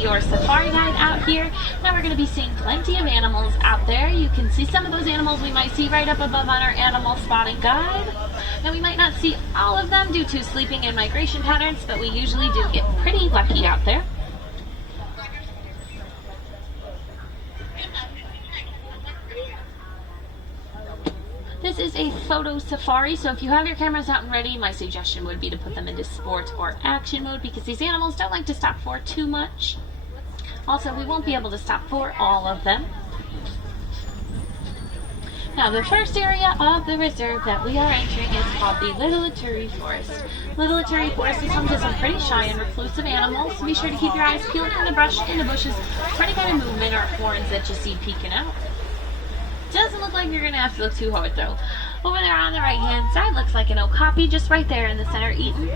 your safari guide out here. Now we're going to be seeing plenty of animals out there. You can see some of those animals we might see right up above on our animal spotting guide. Now we might not see all of them due to sleeping and migration patterns, but we usually do get pretty lucky out there. This is a photo safari, so if you have your cameras out and ready, my suggestion would be to put them into sport or action mode because these animals don't like to stop for too much. Also, we won't be able to stop for all of them. Now, the first area of the reserve that we are entering is called the Little Aturi Forest. Little Aturi Forest is home to some pretty shy and reclusive animals, so be sure to keep your eyes peeled in the brush, in the bushes, for any kind of movement or horns that you see peeking out. Doesn't look like you're going to have to look too hard though. Over there on the right hand side looks like an okapi just right there in the center eating.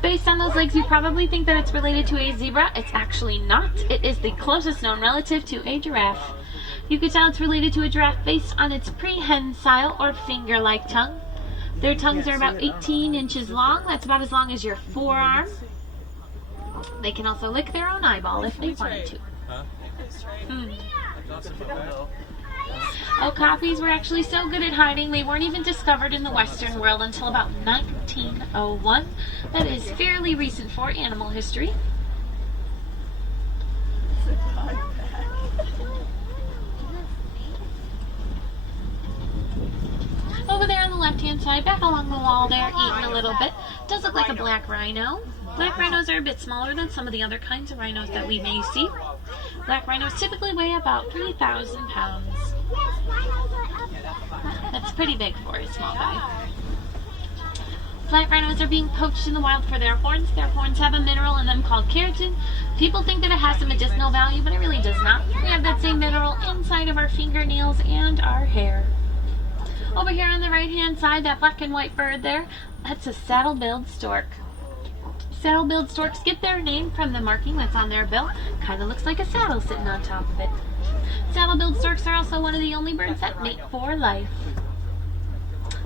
Based on those legs you probably think that it's related to a zebra. It's actually not. It is the closest known relative to a giraffe. You could tell it's related to a giraffe based on its prehensile or finger-like tongue. Their tongues are about 18 inches long. That's about as long as your forearm. They can also lick their own eyeball if they wanted to. Okapis were actually so good at hiding they weren't even discovered in the Western world until about 1901. That is fairly recent for animal history. Over there on the left-hand side, back along the wall there, eating a little bit, does look like a black rhino. Black rhinos are a bit smaller than some of the other kinds of rhinos that we may see. Black rhinos typically weigh about 3,000 pounds. That's pretty big for a small guy. Black rhinos are being poached in the wild for their horns. Their horns have a mineral in them called keratin. People think that it has a medicinal value, but it really does not. We have that same mineral inside of our fingernails and our hair. Over here on the right-hand side, that black and white bird there, that's a saddle-billed stork. Saddle-billed storks get their name from the marking that's on their bill. Kind of looks like a saddle sitting on top of it. Saddle-billed storks are also one of the only birds that mate for life.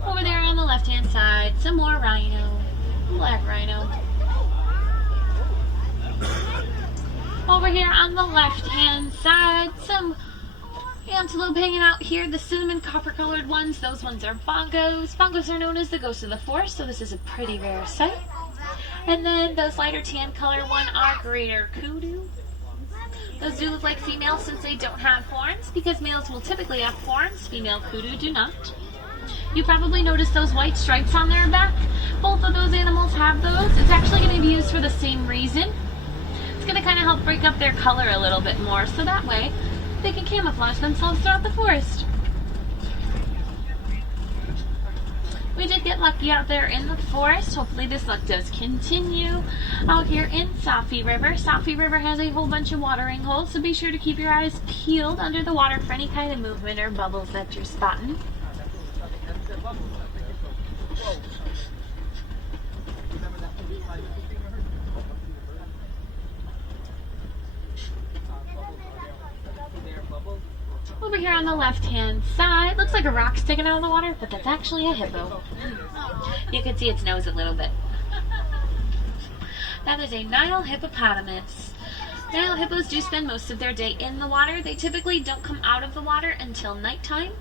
Over there on the left-hand side, some more rhino. Black rhino. Over here on the left-hand side, some antelope hanging out here. The cinnamon copper-colored ones, those ones are bongos. Bongos are known as the ghosts of the forest, so this is a pretty rare sight. And then those lighter tan color one are greater kudu. Those do look like females since they don't have horns, because males will typically have horns, female kudu do not. You probably noticed those white stripes on their back. Both of those animals have those. It's actually going to be used for the same reason. It's going to kind of help break up their color a little bit more, so that way they can camouflage themselves throughout the forest. We did get lucky out there in the forest. Hopefully this luck does continue out here in Safi River. Safi River has a whole bunch of watering holes, so be sure to keep your eyes peeled under the water for any kind of movement or bubbles that you're spotting. Over here on the left-hand side, looks like a rock sticking out of the water, but that's actually a hippo. You can see its nose a little bit. That is a Nile hippopotamus. Nile hippos do spend most of their day in the water. They typically don't come out of the water until nighttime.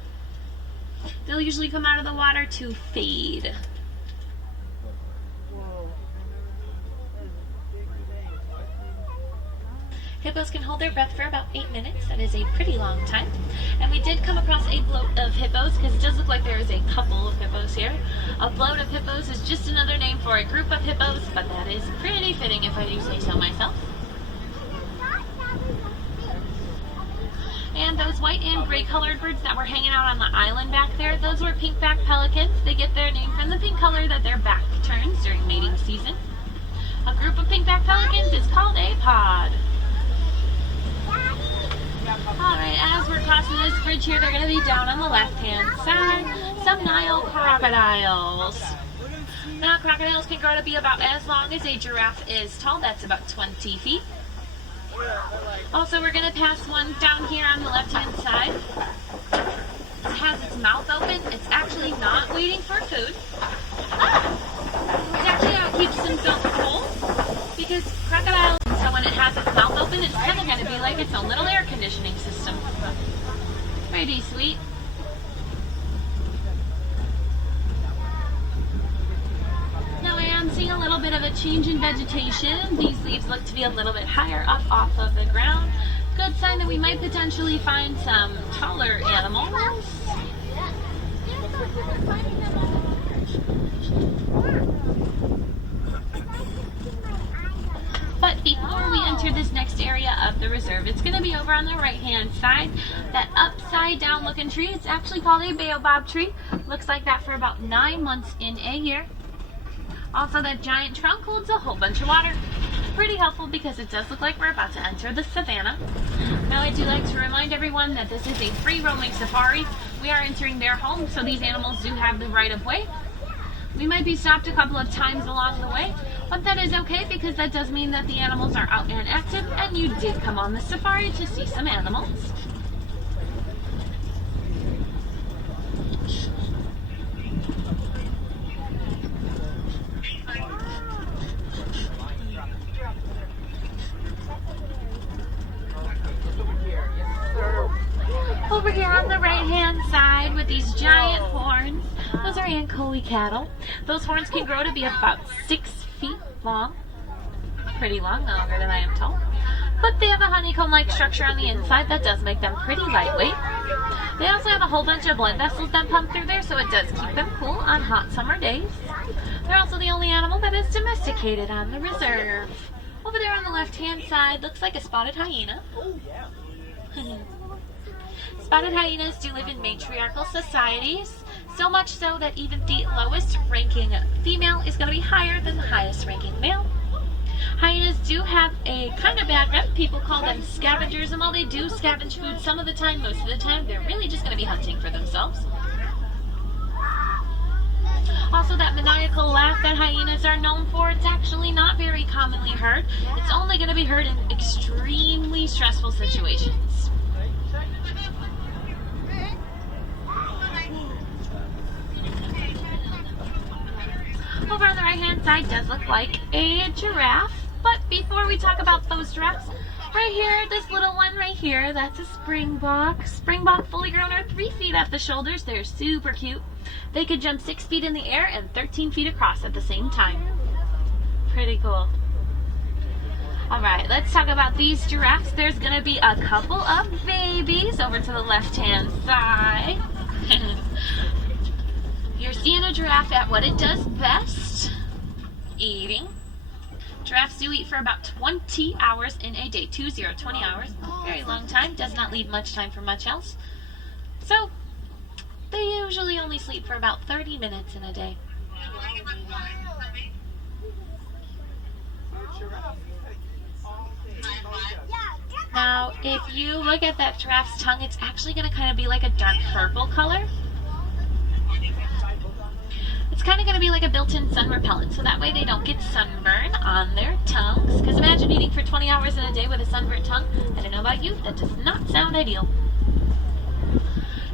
They'll usually come out of the water to feed. Hippos can hold their breath for about 8 minutes. That is a pretty long time. And we did come across a bloat of hippos, because it does look like there is a couple of hippos here. A bloat of hippos is just another name for a group of hippos, but that is pretty fitting if I do say so myself. And those white and gray colored birds that were hanging out on the island back there, those were pink-back pelicans. They get their name from the pink color that their back turns during mating season. A group of pink-back pelicans is called a pod. Alright, as we're crossing this bridge here, they're going to be down on the left-hand side. Some Nile crocodiles. Now, crocodiles can grow to be about as long as a giraffe is tall. That's about 20 feet. Also, we're going to pass one down here on the left-hand side. It has its mouth open. It's actually not waiting for food. It's actually how it keeps themselves full, because crocodiles, so when it Pretty sweet. Now I am seeing a little bit of a change in vegetation. These leaves look to be a little bit higher up off of the ground. Good sign that we might potentially find some taller animals. But before we enter this next area of the reserve, it's going to be over on the right hand side. That upside down looking tree, it's actually called a baobab tree. Looks like that for about 9 months in a year. Also, that giant trunk holds a whole bunch of water. Pretty helpful because it does look like we're about to enter the savannah. Now, I do like to remind everyone that this is a free roaming safari. We are entering their home, so these animals do have the right of way. We might be stopped a couple of times along the way, but that is okay because that does mean that the animals are out and active and you did come on the safari to see some animals. Over here on the right hand side with these giant horns, those are Ancoli cattle. Those horns can grow to be about 6 feet long. Pretty long, longer than I am tall. But they have a honeycomb-like structure on the inside that does make them pretty lightweight. They also have a whole bunch of blood vessels that pump through there, so it does keep them cool on hot summer days. They're also the only animal that is domesticated on the reserve. Over there on the left-hand side looks like a spotted hyena. Spotted hyenas do live in matriarchal societies, so much so that even the lowest ranking female is going to be higher than the highest ranking male. Hyenas do have a kind of bad rep. People call them scavengers, and while they do scavenge food some of the time, most of the time, they're really just going to be hunting for themselves. Also, that maniacal laugh that hyenas are known for, it's actually not very commonly heard. It's only going to be heard in extremely stressful situations. Over on the right hand side does look like a giraffe, but before we talk about those giraffes, right here, this little one right here, that's a springbok. Springbok fully grown are 3 feet at the shoulders. They're super cute. They could jump 6 feet in the air and 13 feet across at the same time. Pretty cool. Alright, let's talk about these giraffes. There's going to be a couple of babies over to the left hand side. You're seeing a giraffe at what it does best, eating. Giraffes do eat for about 20 hours in a day. 20 hours. Very long time. Does not leave much time for much else. So, they usually only sleep for about 30 minutes in a day. Now, if you look at that giraffe's tongue, it's actually going to kind of be like a dark purple color. It's kind of going to be like a built-in sun repellent, so that way they don't get sunburn on their tongues. Because imagine eating for 20 hours in a day with a sunburnt tongue. I don't know about you, that does not sound ideal.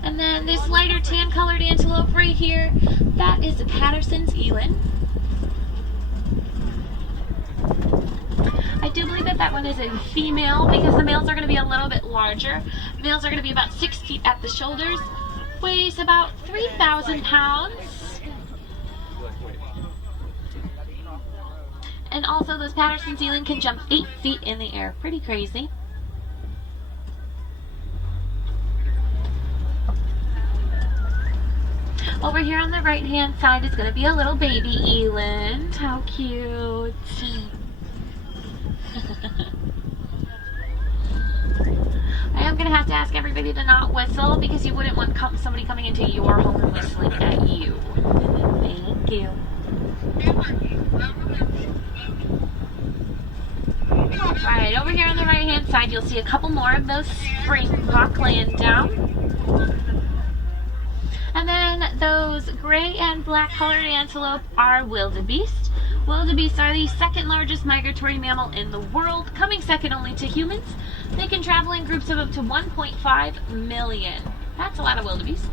And then this lighter tan-colored antelope right here, that is the Patterson's eland. I do believe that that one is a female because the males are going to be a little bit larger. Males are going to be about 6 feet at the shoulders, weighs about 3,000 pounds. And also those Patterson's eland can jump 8 feet in the air. Pretty crazy. Over here on the right hand side is going to be a little baby eland. How cute. I am going to have to ask everybody to not whistle because you wouldn't want somebody coming into your home and whistling at you. Thank you. Alright, over here on the right hand side you'll see a couple more of those springbok laying down. And then those gray and black colored antelope are wildebeest. Wildebeest are the second largest migratory mammal in the world, coming second only to humans. They can travel in groups of up to 1.5 million. That's a lot of wildebeest.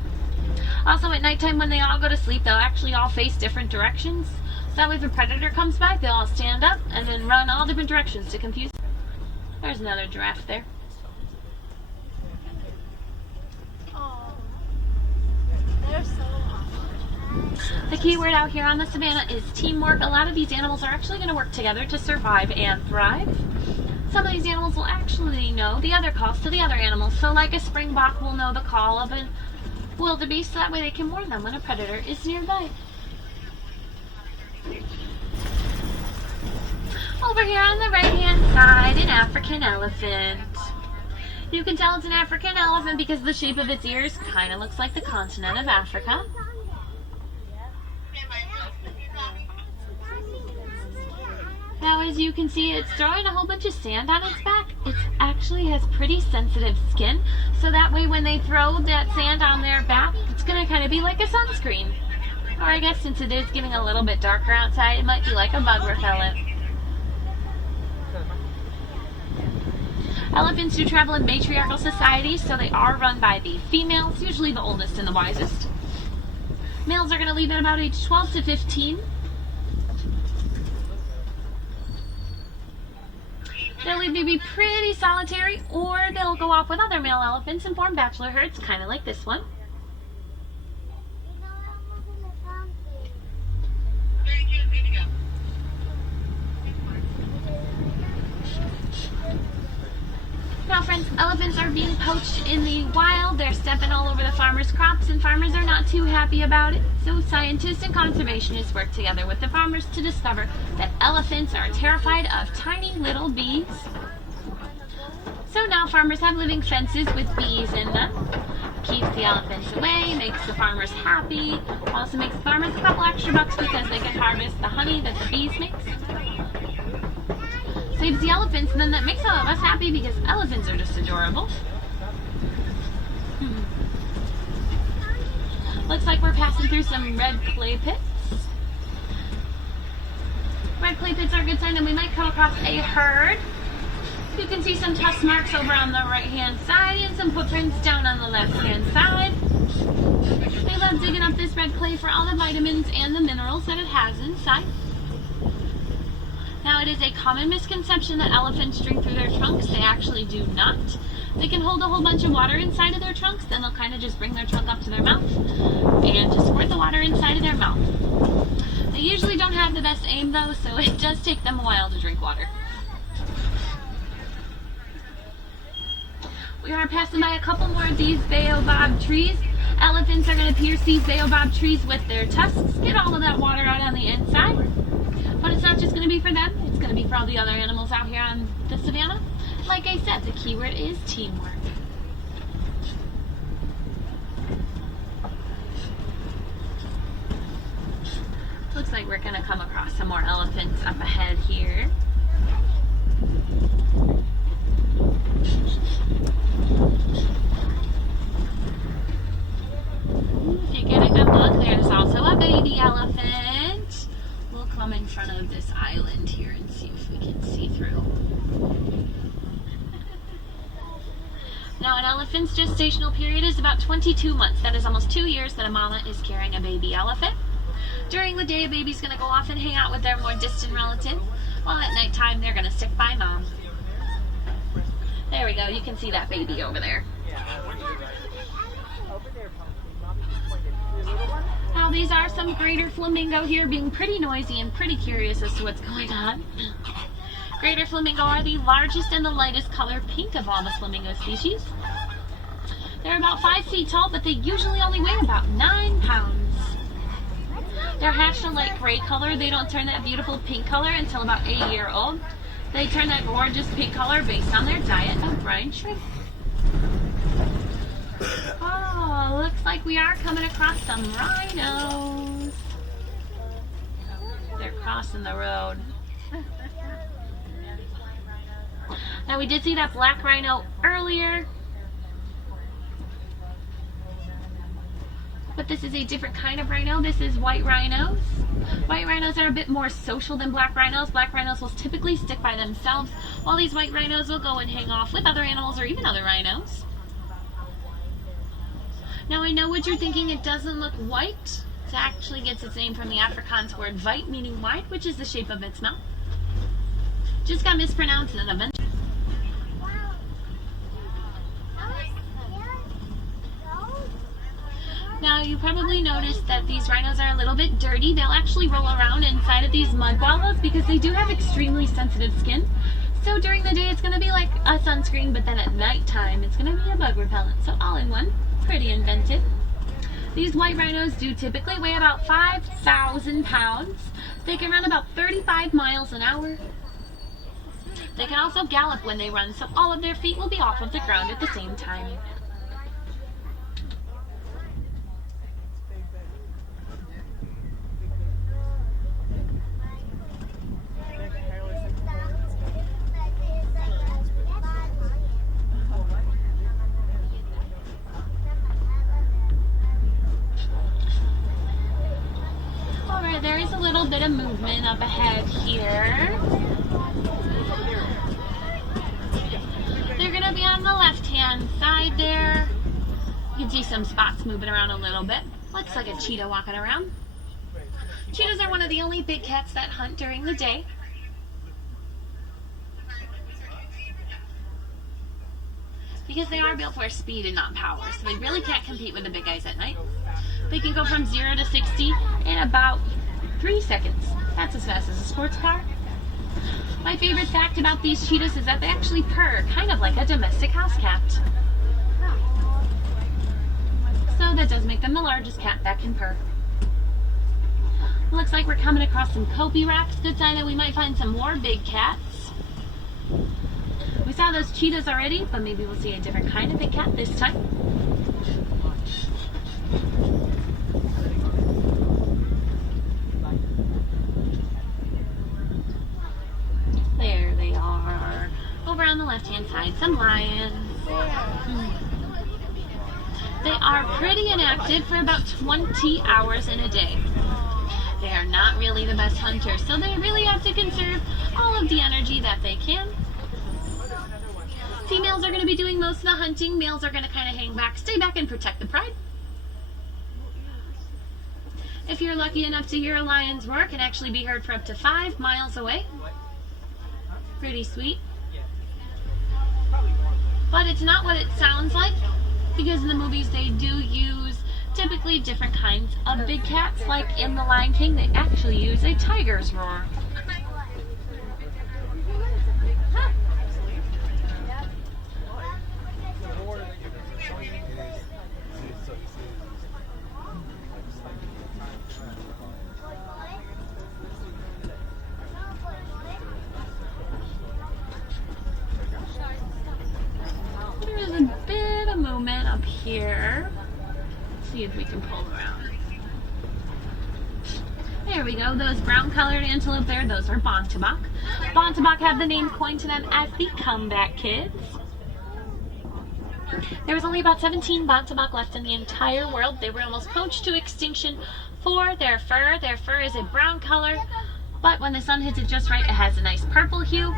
Also at nighttime when they all go to sleep, they'll actually all face different directions. So that way if a predator comes by, they'll all stand up and then run all different directions to confuse them. There's another giraffe there. The key word out here on the savannah is teamwork. A lot of these animals are actually going to work together to survive and thrive. Some of these animals will actually know the other calls to the other animals. So like a springbok will know the call of a wildebeest, so that way they can warn them when a predator is nearby. Over here on the right hand side, an African elephant. You can tell it's an African elephant because the shape of its ears kind of looks like the continent of Africa. Now as you can see, it's throwing a whole bunch of sand on its back. It actually has pretty sensitive skin, so that way when they throw that sand on their back, it's going to kind of be like a sunscreen. Or I guess since it is getting a little bit darker outside, it might be like a bug repellent. Elephants do travel in matriarchal societies, so they are run by the females, usually the oldest and the wisest. Males are going to leave at about age 12 to 15. They'll either be pretty solitary, or they'll go off with other male elephants and form bachelor herds, kind of like this one. Now friends, elephants are being poached in the wild. They're stepping all over the farmers' crops, and farmers are not too happy about it. So scientists and conservationists work together with the farmers to discover that elephants are terrified of tiny little bees. So now farmers have living fences with bees in them. Keeps the elephants away, makes the farmers happy, also makes the farmers a couple extra bucks because they can harvest the honey that the bees make. Saves the elephants, and then that makes all of us happy because elephants are just adorable. Looks like we're passing through some red clay pits. Red clay pits are a good sign, and we might come across a herd. You can see some tusk marks over on the right hand side and some footprints down on the left hand side. They love digging up this red clay for all the vitamins and the minerals that it has inside. Now, it is a common misconception that elephants drink through their trunks. They actually do not. They can hold a whole bunch of water inside of their trunks, then they'll kind of just bring their trunk up to their mouth and just squirt the water inside of their mouth. They usually don't have the best aim though, so it does take them a while to drink water. We are passing by a couple more of these baobab trees. Elephants are going to pierce these baobab trees with their tusks, get all of that water out on the inside. But it's not just going to be for them, it's going to be for all the other animals out here on the savannah. Like I said, the keyword is teamwork. Looks like we're going to come across some more elephants up ahead here. If you get a good look, there's also a baby elephant. We'll come in front of this island here and see if we can see through. Now, an elephant's gestational period is about 22 months. That is almost 2 years that a mama is carrying a baby elephant. During the day, a baby's going to go off and hang out with their more distant relative, while at nighttime they're going to stick by mom. There we go. You can see that baby over there. Now, these are some greater flamingo here, being pretty noisy and pretty curious as to what's going on. Greater flamingo are the largest and the lightest color pink of all the flamingo species. They're about 5 feet tall, but they usually only weigh about 9 pounds. They're hatched a light gray color. They don't turn that beautiful pink color until about 8 years old. They turn that gorgeous pink color based on their diet of brine shrimp. Oh, looks like we are coming across some rhinos. They're crossing the road. Now, we did see that black rhino earlier, but this is a different kind of rhino. This is white rhinos. White rhinos are a bit more social than black rhinos. Black rhinos will typically stick by themselves, while these white rhinos will go and hang off with other animals or even other rhinos. Now, I know what you're thinking. It doesn't look white. It actually gets its name from the Afrikaans word white, meaning white, which is the shape of its mouth. Just got mispronounced and eventually. Now, you probably noticed that these rhinos are a little bit dirty. They'll actually roll around inside of these mud wallows because they do have extremely sensitive skin. So during the day, it's going to be like a sunscreen, but then at nighttime, it's going to be a bug repellent. So all in one, pretty inventive. These white rhinos do typically weigh about 5,000 pounds. They can run about 35 miles an hour. They can also gallop when they run, so all of their feet will be off of the ground at the same time. Alright, there is a little bit of movement up ahead here. They're going to be on the left-hand side there. You can see some spots moving around a little bit. Looks like a cheetah walking around. Cheetahs are one of the only big cats that hunt during the day. Because they are built for speed and not power, so they really can't compete with the big guys at night. They can go from 0 to 60 in about 3 seconds. That's as fast as a sports car. My favorite fact about these cheetahs is that they actually purr, kind of like a domestic house cat. So that does make them the largest cat that can purr. Looks like we're coming across some copy racks. Good sign that we might find some more big cats. We saw those cheetahs already, but maybe we'll see a different kind of big cat this time. There they are. Over on the left-hand side, some lions. They are pretty inactive for about 20 hours in a day. They are not really the best hunters, so they really have to conserve all of the energy that they can. Females are going to be doing most of the hunting. Males are going to kind of hang back, stay back, and protect the pride. If you're lucky enough to hear a lion's roar, it can actually be heard for up to 5 miles away. Pretty sweet. But it's not what it sounds like, because in the movies they do use typically different kinds of big cats. Like in The Lion King, they actually use a tiger's roar. There's a bit of movement up here. Let's see if we can pull around. There we go. Those brown-colored antelope there, those are Bontabak. Bontabak have the name coined to them as the comeback kids. There was only about 17 Bontabak left in the entire world. They were almost poached to extinction for their fur. Their fur is a brown color, but when the sun hits it just right, it has a nice purple hue.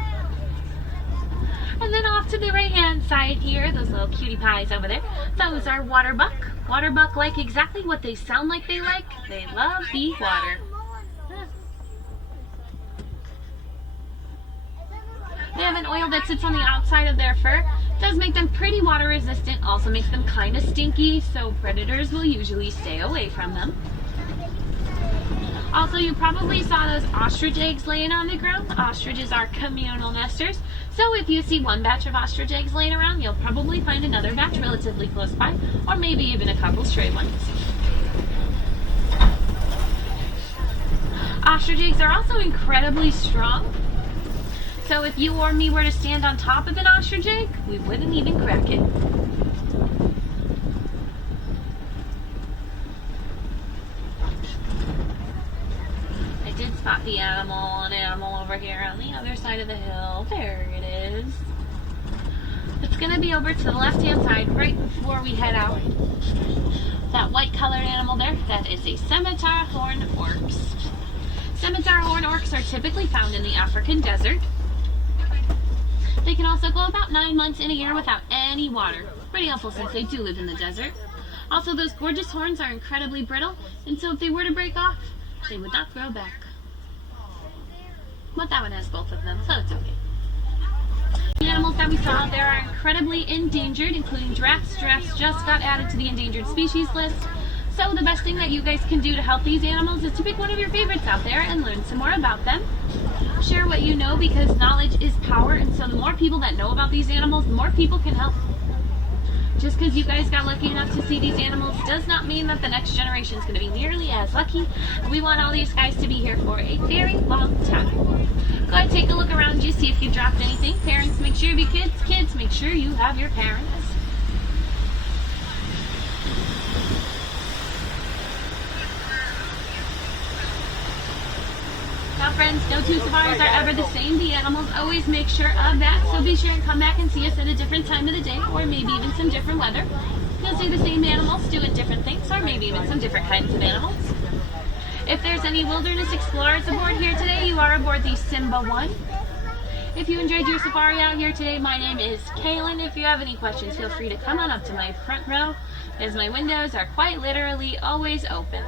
And then off to the right-hand side here, those little cutie pies over there, those are waterbuck. Waterbuck like exactly what they sound like they like. They love the water. They have an oil that sits on the outside of their fur. It does make them pretty water resistant, also makes them kind of stinky, so predators will usually stay away from them. Also, you probably saw those ostrich eggs laying on the ground. Ostriches are communal nesters, so if you see one batch of ostrich eggs laying around, you'll probably find another batch relatively close by, or maybe even a couple stray ones. Ostrich eggs are also incredibly strong, so if you or me were to stand on top of an ostrich egg, we wouldn't even crack it. Spot the animal, an animal over here on the other side of the hill. There it is. It's going to be over to the left-hand side right before we head out. That white-colored animal there, that is a scimitar horn oryx. Scimitar horn oryx are typically found in the African desert. They can also go about 9 months in a year without any water. Pretty helpful since they do live in the desert. Also, those gorgeous horns are incredibly brittle, and so if they were to break off, they would not grow back. But that one has both of them, so it's okay. The animals that we saw out there are incredibly endangered, including giraffes. Giraffes just got added to the endangered species list. So the best thing that you guys can do to help these animals is to pick one of your favorites out there and learn some more about them. Share what you know, because knowledge is power, and so the more people that know about these animals, the more people can help. Just because you guys got lucky enough to see these animals does not mean that the next generation is going to be nearly as lucky. We want all these guys to be here for a very long time. Go ahead, take a look around you, see if you dropped anything. Parents, make sure you be kids. Kids, make sure you have your parents. Now friends, no two safaris are ever the same. The animals always make sure of that, so be sure and come back and see us at a different time of the day, or maybe even some different weather. You'll see the same animals doing different things, or maybe even some different kinds of animals. If there's any wilderness explorers aboard here today, you are aboard the Simba 1. If you enjoyed your safari out here today, my name is Kaylin. If you have any questions, feel free to come on up to my front row, as my windows are quite literally always open.